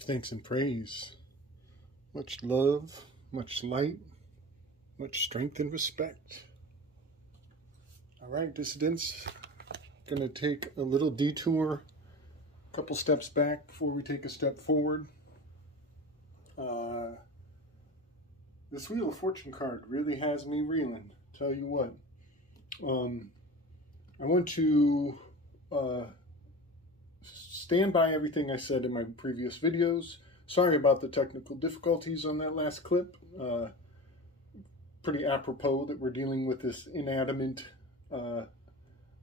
give thanks and praise. Much love, much light, much strength and respect. All right, dissidents, gonna take a little detour, a couple steps back before we take a step forward. This Wheel of Fortune card really has me reeling, tell you what. I want to stand by everything I said in my previous videos. Sorry about the technical difficulties on that last clip. Pretty apropos that we're dealing with this inanimate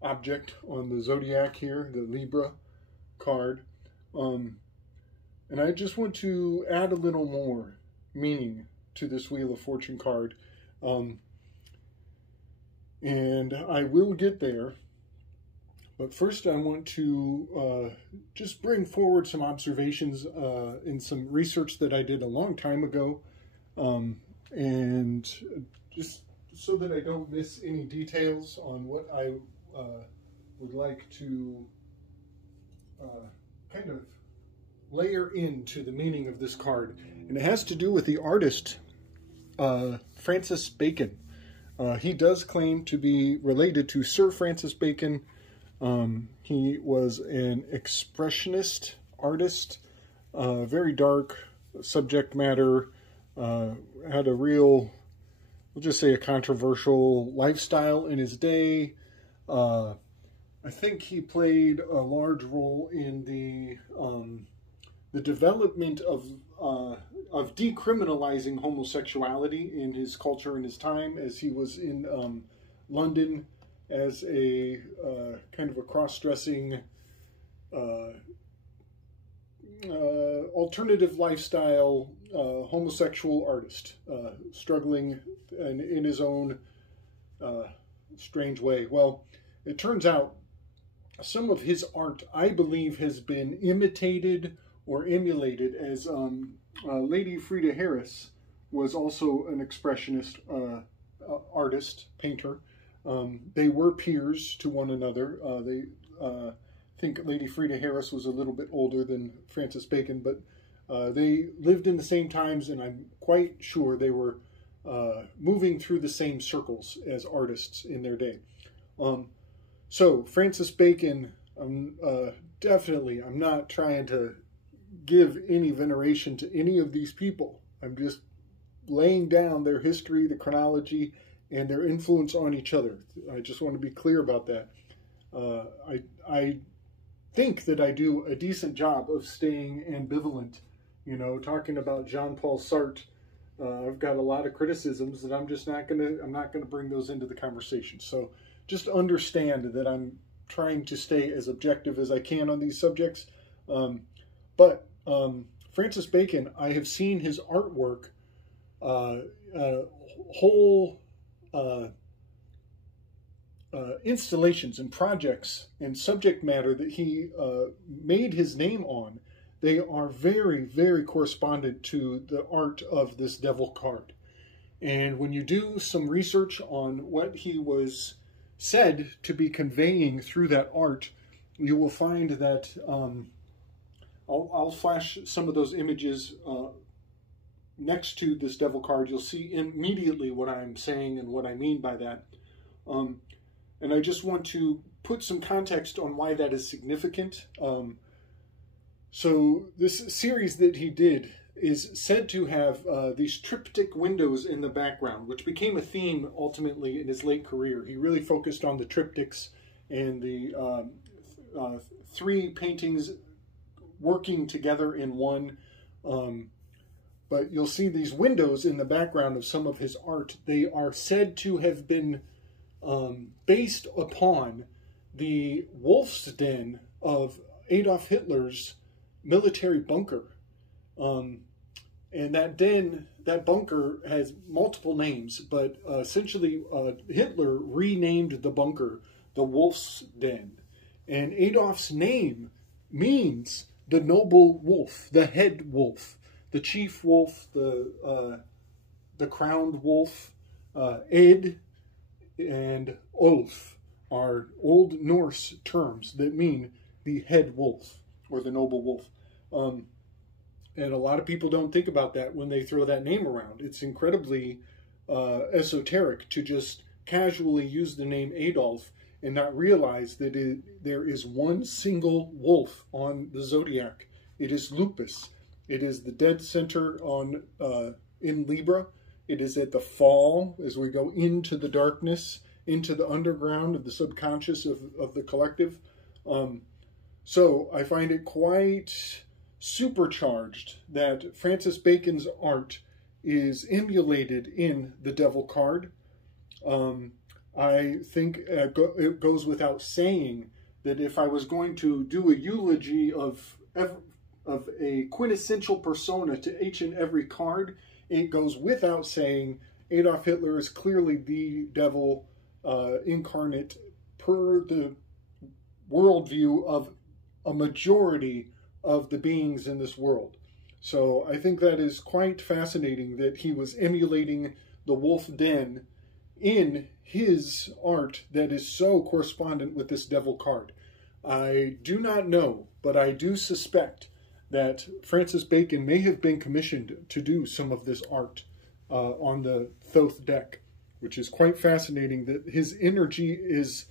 object on the zodiac here, the Libra card. And I just want to add a little more meaning to this Wheel of Fortune card. And I will get there. But first I want to just bring forward some observations in some research that I did a long time ago. And just so that I don't miss any details on what I would like to kind of layer into the meaning of this card. And it has to do with the artist, Francis Bacon. He does claim to be related to Sir Francis Bacon. He was an expressionist artist, very dark subject matter, had a real, we'll just say a controversial lifestyle in his day. I think he played a large role in the development of decriminalizing homosexuality in his culture and his time, as he was in London as a kind of a cross-dressing alternative lifestyle homosexual artist, struggling in his own strange way. Well, it turns out some of his art, I believe, has been imitated or emulated, as Lady Frida Harris was also an expressionist artist, painter. They were peers to one another. I think Lady Frida Harris was a little bit older than Francis Bacon, but they lived in the same times, and I'm quite sure they were moving through the same circles as artists in their day. So Francis Bacon, I'm not trying to give any veneration to any of these people. I'm just laying down their history, the chronology, and their influence on each other. I just want to be clear about that. I think that I do a decent job of staying ambivalent. You know, talking about Jean-Paul Sartre, I've got a lot of criticisms that I'm not gonna bring those into the conversation. So just understand that I'm trying to stay as objective as I can on these subjects. But Francis Bacon, I have seen his artwork, whole installations and projects and subject matter that he made his name on. They are very, very correspondent to the art of this devil card. And when you do some research on what he was said to be conveying through that art, you will find that I'll flash some of those images next to this devil card. You'll see immediately what I'm saying and what I mean by that. And I just want to put some context on why that is significant. So this series that he did is said to have these triptych windows in the background, which became a theme ultimately in his late career. He really focused on the triptychs and the three paintings working together in one. But you'll see these windows in the background of some of his art. They are said to have been based upon the wolf's den of Adolf Hitler's military bunker. And that den, that bunker, has multiple names, but essentially Hitler renamed the bunker the Wolf's Den. And Adolf's name means the noble wolf, the head wolf, the chief wolf, the crowned wolf. Ed and Olf are Old Norse terms that mean the head wolf or the noble wolf. And a lot of people don't think about that when they throw that name around. It's incredibly esoteric to just casually use the name Adolf and not realize that there is one single wolf on the zodiac. It is Lupus. It is the dead center on in Libra. It is at the fall as we go into the darkness, into the underground of the subconscious of the collective. So I find it quite supercharged that Francis Bacon's art is emulated in the Devil card. I think it goes without saying that if I was going to do a eulogy of a quintessential persona to each and every card, it goes without saying Adolf Hitler is clearly the devil incarnate per the worldview of a majority of the beings in this world. So I think that is quite fascinating that he was emulating the wolf den in his art that is so correspondent with this devil card. I do not know, but I do suspect that Francis Bacon may have been commissioned to do some of this art on the Thoth deck, which is quite fascinating that his energy is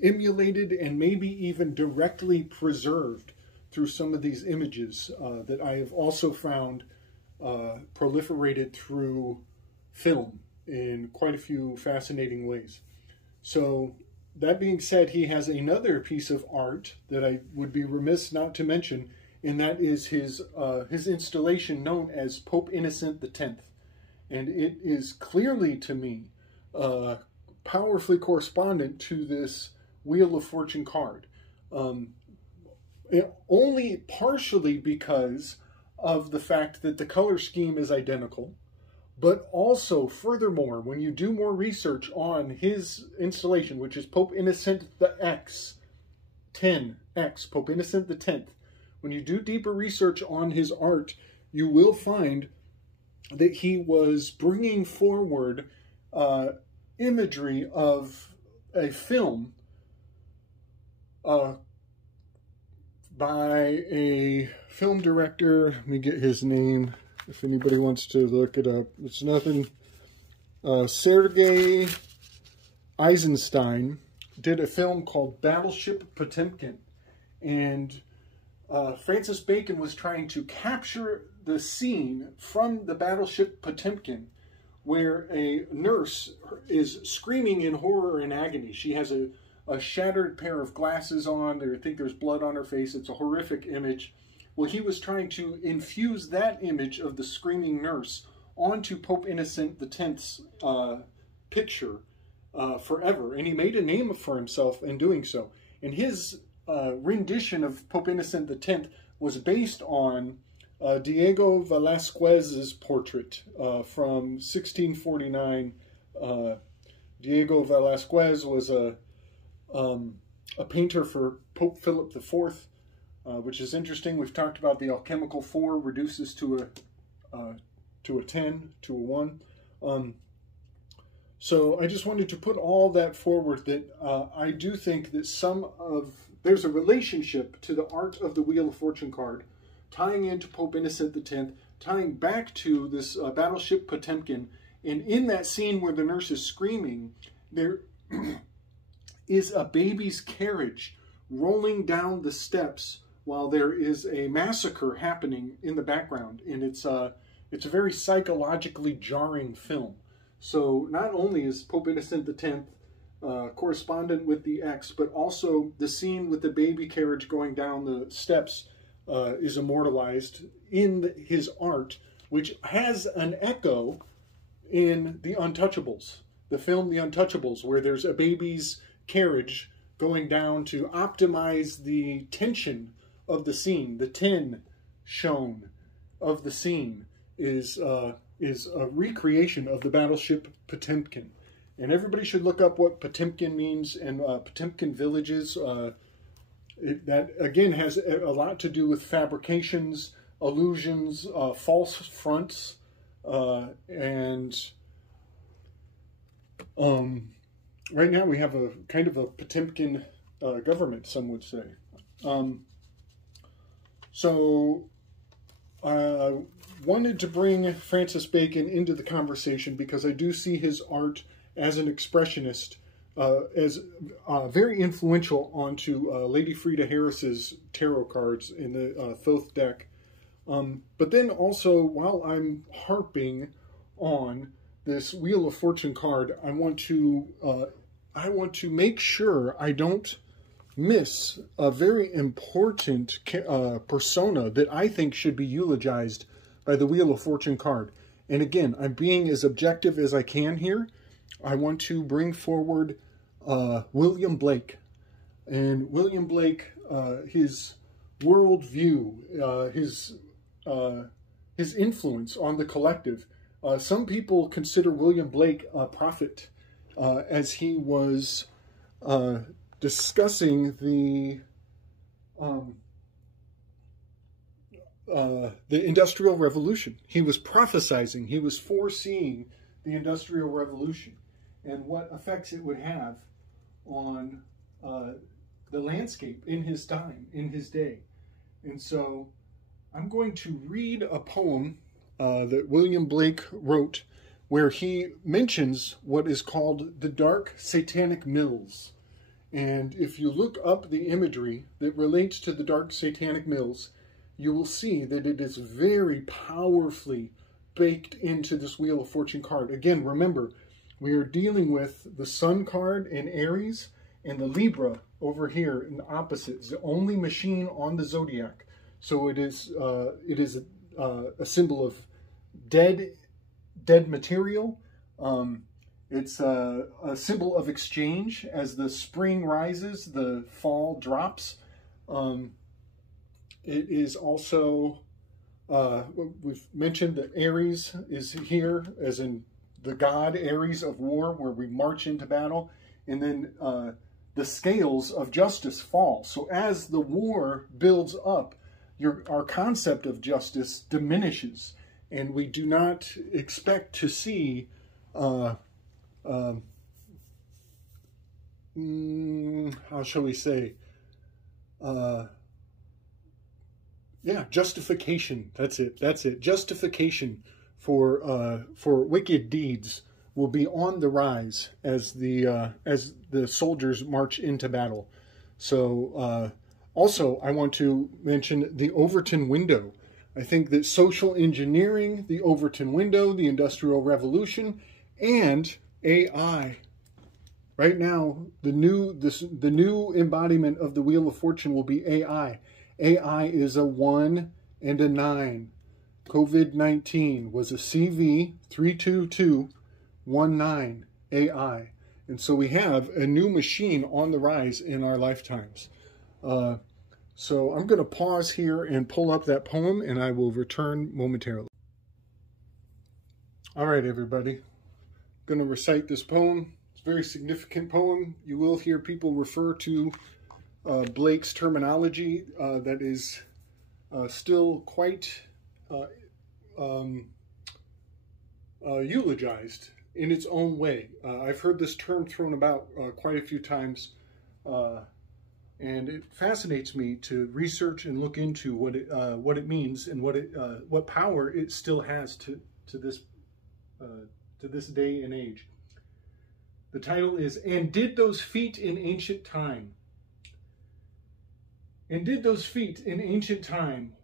emulated and maybe even directly preserved through some of these images that I have also found proliferated through film in quite a few fascinating ways. So that being said, he has another piece of art that I would be remiss not to mention, and that is his installation known as Pope Innocent X. And it is clearly, to me, powerfully correspondent to this Wheel of Fortune card. Only partially because of the fact that the color scheme is identical, but also, furthermore, when you do more research on his installation, which is Pope Innocent the X, 10X, Pope Innocent the 10th, when you do deeper research on his art, you will find that he was bringing forward imagery of a film by a film director. Let me get his name if anybody wants to look it up. It's nothing. Sergei Eisenstein did a film called Battleship Potemkin, and Francis Bacon was trying to capture the scene from the Battleship Potemkin where a nurse is screaming in horror and agony. She has a shattered pair of glasses on. I think there's blood on her face. It's a horrific image. Well, he was trying to infuse that image of the screaming nurse onto Pope Innocent X's picture forever. And he made a name for himself in doing so. And his rendition of Pope Innocent X was based on Diego Velázquez's portrait from 1649. Diego Velázquez was a painter for Pope Philip IV, which is interesting. We've talked about the alchemical 4 reduces to a 10, to a 1. So I just wanted to put all that forward, that I do think that there's a relationship to the art of the Wheel of Fortune card, tying into Pope Innocent X, tying back to this Battleship Potemkin. And in that scene where the nurse is screaming, there is a baby's carriage rolling down the steps while there is a massacre happening in the background. And it's a very psychologically jarring film. So not only is Pope Innocent X correspondent with the X, but also the scene with the baby carriage going down the steps is immortalized in his art, which has an echo in The Untouchables, the film The Untouchables, where there's a baby's carriage going down to optimize the tension of the scene. The 10 shown of the scene is a recreation of the Battleship Potemkin. And everybody should look up what Potemkin means and Potemkin villages. That, again, has a lot to do with fabrications, illusions, false fronts, and right now we have a kind of a Potemkin government, some would say. So wanted to bring Francis Bacon into the conversation because I do see his art as an expressionist as very influential onto Lady Frida Harris's tarot cards in the Thoth deck. But then also, while I'm harping on this Wheel of Fortune card, I want to make sure I don't miss a very important persona that I think should be eulogized by the Wheel of Fortune card. And again, I'm being as objective as I can here. I want to bring forward William Blake. And William Blake, his worldview, his influence on the collective. Some people consider William Blake a prophet, as he was discussing the Industrial Revolution. He was prophesizing, he was foreseeing the Industrial Revolution and what effects it would have on the landscape in his time, in his day. And so I'm going to read a poem that William Blake wrote where he mentions what is called the Dark Satanic Mills. And if you look up the imagery that relates to the Dark Satanic Mills, you will see that it is very powerfully baked into this Wheel of Fortune card. Again, remember, we are dealing with the Sun card in Aries and the Libra over here in the opposite. It's the only machine on the zodiac. So it is a symbol of dead material. It's a symbol of exchange. As the spring rises, the fall drops. It is also, we've mentioned that Aries is here, as in the god Aries of war, where we march into battle. And then the scales of justice fall. So as the war builds up, our concept of justice diminishes. And we do not expect to see how shall we say, justification. That's it. Justification for wicked deeds will be on the rise as the soldiers march into battle. So also, I want to mention the Overton window. I think that social engineering, the Overton window, the Industrial Revolution, and AI. Right now, the new embodiment of the Wheel of Fortune will be AI. AI is a 1 and a 9. COVID-19 was a CV32219 AI. And so we have a new machine on the rise in our lifetimes. So I'm going to pause here and pull up that poem, and I will return momentarily. All right, everybody. I'm going to recite this poem. It's a very significant poem. You will hear people refer to Blake's terminology that is still quite eulogized in its own way. I've heard this term thrown about quite a few times, and it fascinates me to research and look into what it means and what power it still has to this day and age. The title is, "And did those feet in ancient time,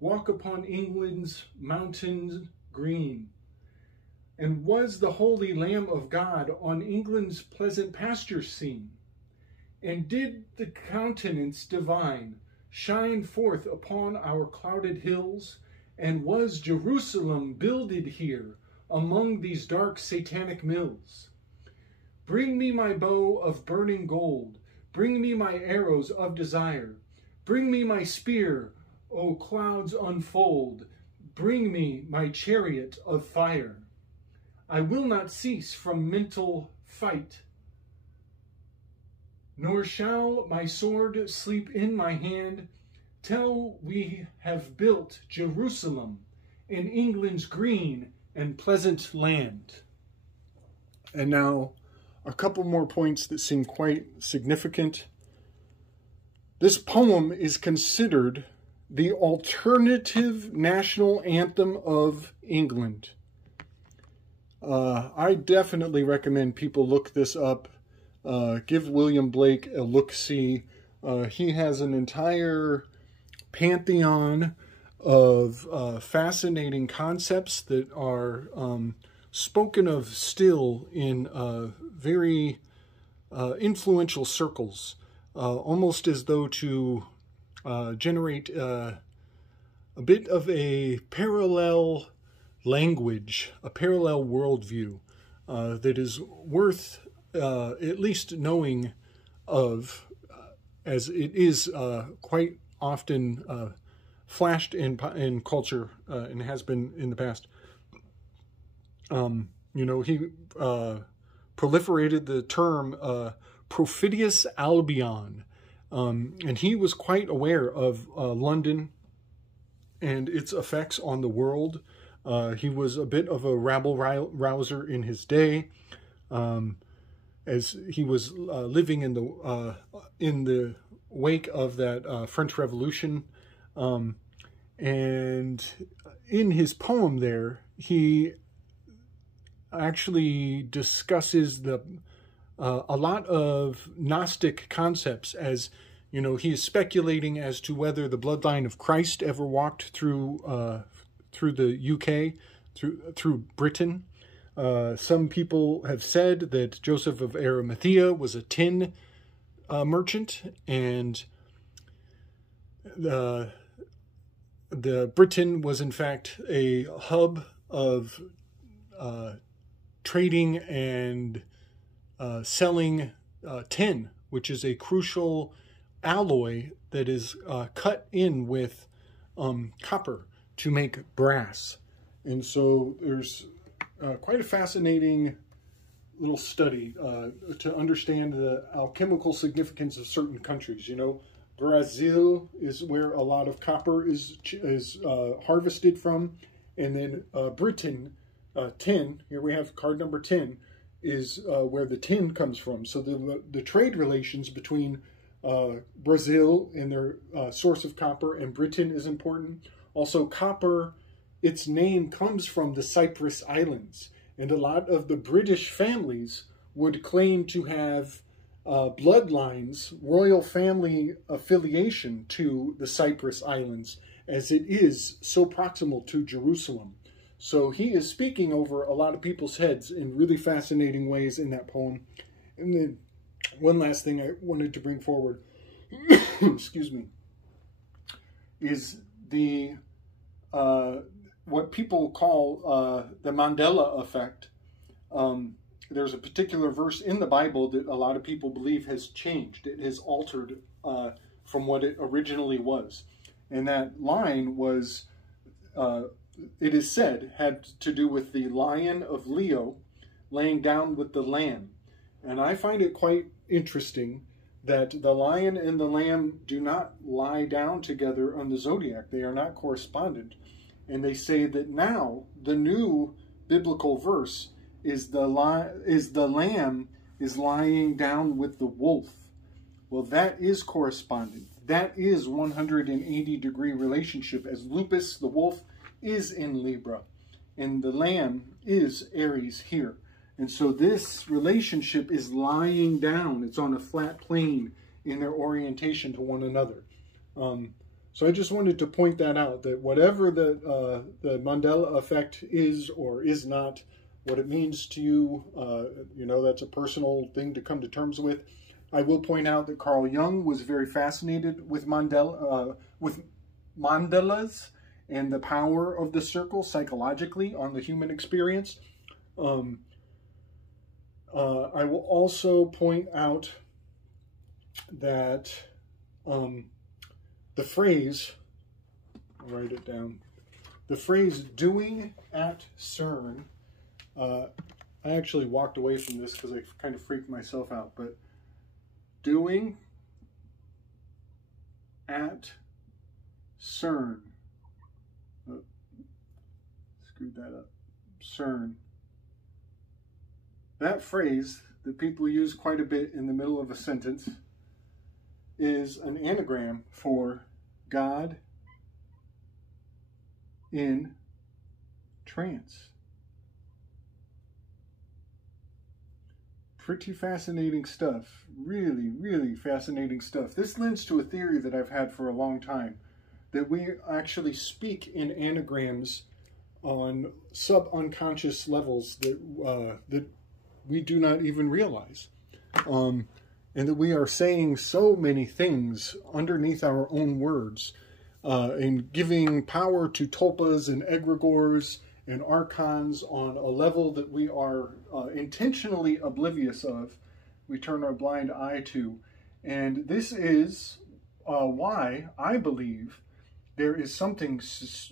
walk upon England's mountains green? And was the holy Lamb of God on England's pleasant pastures seen? And did the countenance divine shine forth upon our clouded hills? And was Jerusalem builded here among these dark satanic mills? Bring me my bow of burning gold, bring me my arrows of desire, bring me my spear, O clouds unfold, bring me my chariot of fire. I will not cease from mental fight, nor shall my sword sleep in my hand, till we have built Jerusalem in England's green and pleasant land." And now, a couple more points that seem quite significant. This poem is considered the alternative national anthem of England. I definitely recommend people look this up. Give William Blake a look-see. He has an entire pantheon of fascinating concepts that are spoken of still in very influential circles, almost as though to generate a bit of a parallel language, a parallel worldview that is worth at least knowing of, as it is quite often flashed in culture and has been in the past. You know, he proliferated the term Perfidious Albion, and he was quite aware of London and its effects on the world. He was a bit of a rabble-rouser in his day, as he was living in the wake of that French Revolution. And in his poem there, he actually discusses a lot of Gnostic concepts, as you know, he is speculating as to whether the bloodline of Christ ever walked through the UK, through Britain. Some people have said that Joseph of Arimathea was a tin merchant, and the Britain was in fact a hub of trading and selling tin, which is a crucial alloy that is cut in with copper to make brass. And so there's quite a fascinating little study to understand the alchemical significance of certain countries. You know, Brazil is where a lot of copper is harvested from, and then Britain, tin, here we have card number 10, is where the tin comes from. So the trade relations between Brazil and their source of copper and Britain is important. Also, copper, its name comes from the Cyprus Islands, and a lot of the British families would claim to have bloodlines, royal family affiliation to the Cyprus Islands, as it is so proximal to Jerusalem. So he is speaking over a lot of people's heads in really fascinating ways in that poem. And then one last thing I wanted to bring forward, excuse me, is the what people call the Mandela effect. There's a particular verse in the Bible that a lot of people believe has changed. It has altered from what it originally was. And that line was, it is said, had to do with the lion of Leo laying down with the lamb. And I find it quite interesting that the lion and the lamb do not lie down together on the zodiac. They are not correspondent. And they say that now the new biblical verse is the lamb is lying down with the wolf. Well, that is correspondent. That is 180-degree relationship, as Lupus, the wolf, is in Libra, and the lamb is Aries here. And so this relationship is lying down. It's on a flat plane in their orientation to one another. So I just wanted to point that out, that whatever the Mandela effect is or is not, what it means to you, you know, that's a personal thing to come to terms with. I will point out that Carl Jung was very fascinated with mandalas and the power of the circle psychologically on the human experience. I will also point out that the phrase, I'll write it down, the phrase doing at CERN, I actually walked away from this because I kind of freaked myself out, but doing at CERN, oh, screwed that up, CERN. That phrase that people use quite a bit in the middle of a sentence is an anagram for God in trance. Pretty fascinating stuff. Really, really fascinating stuff. This lends to a theory that I've had for a long time, that we actually speak in anagrams on sub-unconscious levels that we do not even realize. And that we are saying so many things underneath our own words, and giving power to tulpas and egregores and archons on a level that we are intentionally oblivious of, we turn our blind eye to. And this is why I believe there is something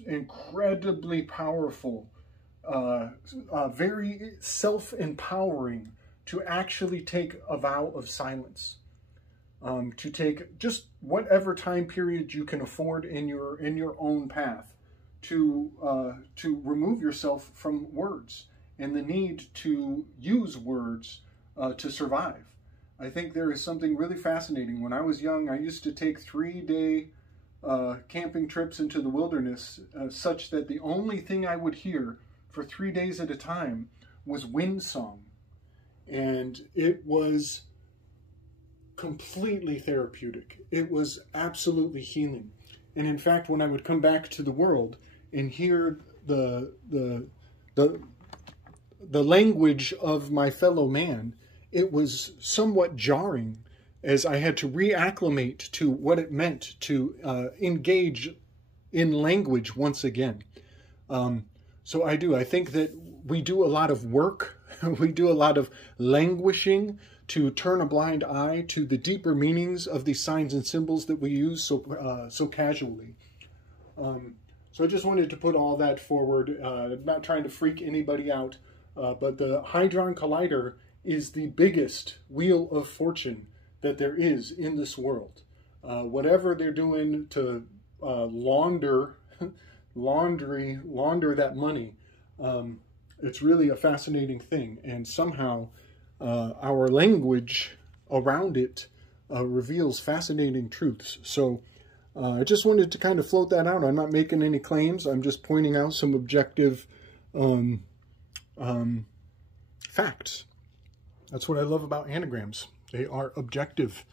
incredibly powerful, very self-empowering, to actually take a vow of silence, to take just whatever time period you can afford in your own path, to remove yourself from words and the need to use words to survive. I think there is something really fascinating. When I was young, I used to take 3-day camping trips into the wilderness, such that the only thing I would hear for 3 days at a time was wind song. And it was completely therapeutic. It was absolutely healing. And in fact, when I would come back to the world and hear the language of my fellow man, it was somewhat jarring, as I had to reacclimate to what it meant to engage in language once again. So I think that we do a lot of work, we do a lot of languishing to turn a blind eye to the deeper meanings of these signs and symbols that we use so casually. So I just wanted to put all that forward, not trying to freak anybody out, but the Hadron Collider is the biggest wheel of fortune that there is in this world. Whatever they're doing to launder that money, it's really a fascinating thing. And somehow our language around it reveals fascinating truths. So I just wanted to kind of float that out. I'm not making any claims. I'm just pointing out some objective facts. That's what I love about anagrams. They are objective.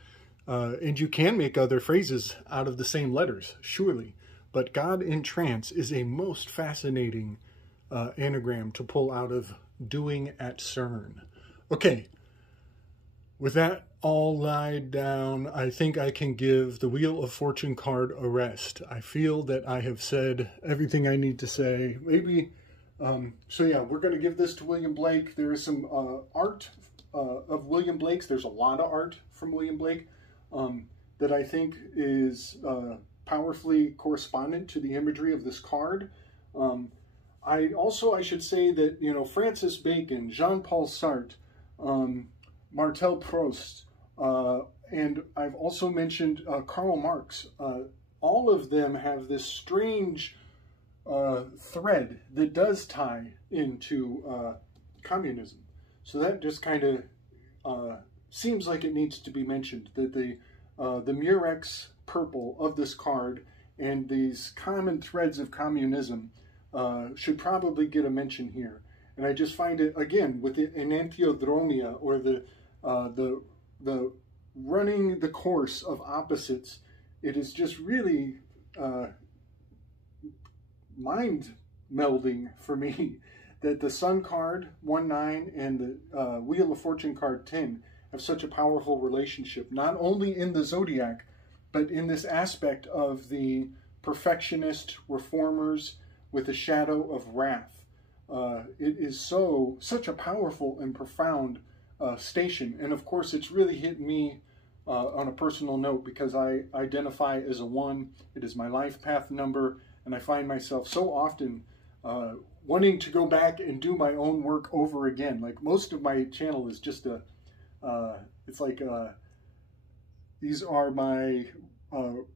And you can make other phrases out of the same letters, surely. But God in trance is a most fascinating anagram to pull out of doing at CERN. Okay, with that all lied down, I think I can give the Wheel of Fortune card a rest. I feel that I have said everything I need to say. Maybe, so yeah, we're going to give this to William Blake. There is some art of William Blake's. There's a lot of art from William Blake that I think is powerfully correspondent to the imagery of this card. I should say that, you know, Francis Bacon, Jean-Paul Sartre, Marcel Proust, and I've also mentioned Karl Marx. All of them have this strange thread that does tie into communism. So that just kind of seems like it needs to be mentioned, that the Murex purple of this card and these common threads of communism should probably get a mention here. And I just find it, again, with the enantiodromia, or the running the course of opposites, it is just really mind melding for me that the Sun card 1-9 and the Wheel of Fortune card 10 have such a powerful relationship, not only in the zodiac, but in this aspect of the perfectionist reformers with a shadow of wrath. It is such a powerful and profound station. And of course, it's really hit me on a personal note, because I identify as a 1. It is my life path number, and I find myself so often wanting to go back and do my own work over again. Like, most of my channel is just it's like, these are my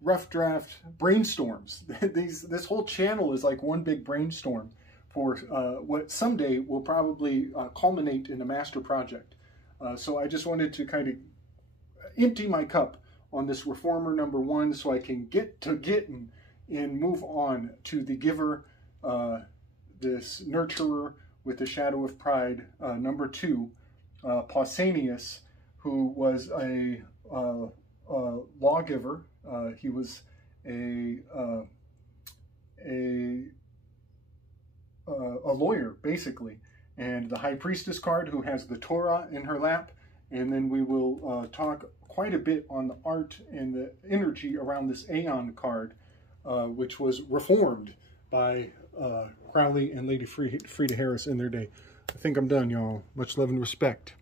rough draft brainstorms. This whole channel is like one big brainstorm for what someday will probably culminate in a master project. So I just wanted to kind of empty my cup on this Reformer number 1, so I can get to getting and move on to the Giver this nurturer with the shadow of pride, number 2, Pausanias, who was a lawgiver. He was a lawyer, basically. And the High Priestess card, who has the Torah in her lap. And then we will talk quite a bit on the art and the energy around this Aeon card, which was reformed by Crowley and Lady Frieda Harris in their day. I think I'm done, y'all. Much love and respect.